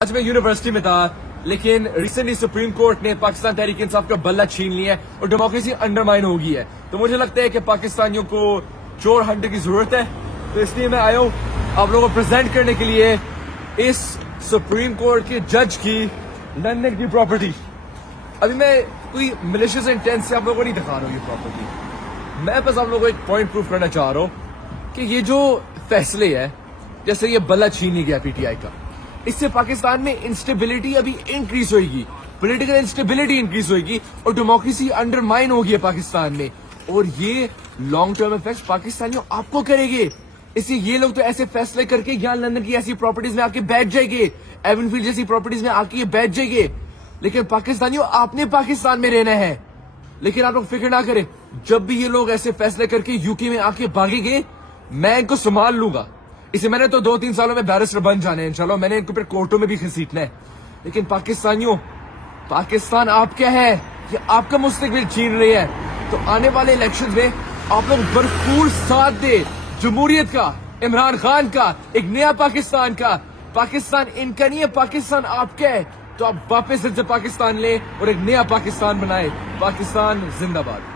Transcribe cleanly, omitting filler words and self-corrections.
آج میں یونیورسٹی میں تھا لیکن ریسنٹلی سپریم کورٹ نے پاکستان تحریک انصاف کا بلہ چھین لیا ہے اور ڈیموکریسی انڈرمائن ہو گئی ہے. تو مجھے لگتا ہے کہ پاکستانیوں کو چور ہنٹر کی ضرورت ہے. تو اس لیے میں آیا ہوں آپ لوگوں کو پریزنٹ کرنے کے لیے اس سپریم کورٹ کے جج کی لندن کی پراپرٹی. ابھی میں کوئی ملیشیس انٹینٹ سے آپ لوگوں کو نہیں دکھا رہا ہوں یہ پراپرٹی. میں بس آپ لوگوں کو ایک پوائنٹ پروف کرنا چاہ رہا ہوں کہ یہ جو فیصلے ہے جیسے یہ بلہ چھین لی گیا پی ٹی آئی کا، اس سے پاکستان میں انسٹیبلٹی ابھی انکریز ہوئے گی، پولیٹیکل انسٹیبلٹی انکریز ہوئے گی اور ڈیموکریسی انڈرمائن ہوگی ہے پاکستان میں. اور یہ لانگ ٹرم افیکٹ پاکستانیوں آپ کو کرے گے. اس لیے یہ لوگ تو ایسے فیصلے کر کے یہاں لندن کی ایسی پراپرٹیز میں آ کے بیٹھ جائیں گے، ایون فیلڈ جیسی پراپرٹیز میں آ کے یہ بیٹھ جائیں گے. لیکن پاکستانیوں آپ نے پاکستان میں رہنا ہے. لیکن آپ لوگ فکر نہ کریں، جب بھی یہ لوگ ایسے فیصلے کر کے یو کے میں آ کے بھاگیں گے میں ان کو سنبھال لوں گا. اسے میں نے تو 2-3 سالوں میں بیرسٹر بن جانا ہے انشاءاللہ. میں نے ان کو پھر کورٹوں میں بھی گھسیٹنا ہے. لیکن پاکستانیوں، پاکستان آپ کیا ہے؟ یہ آپ کا مستقبل چھین رہی ہے. تو آنے والے الیکشنز میں آپ لوگ بھرپور ساتھ دے جمہوریت کا، عمران خان کا، ایک نیا پاکستان کا. پاکستان ان کا نہیں ہے، پاکستان آپ کا ہے. تو آپ واپس سے پاکستان لیں اور ایک نیا پاکستان بنائیں. پاکستان زندہ باد.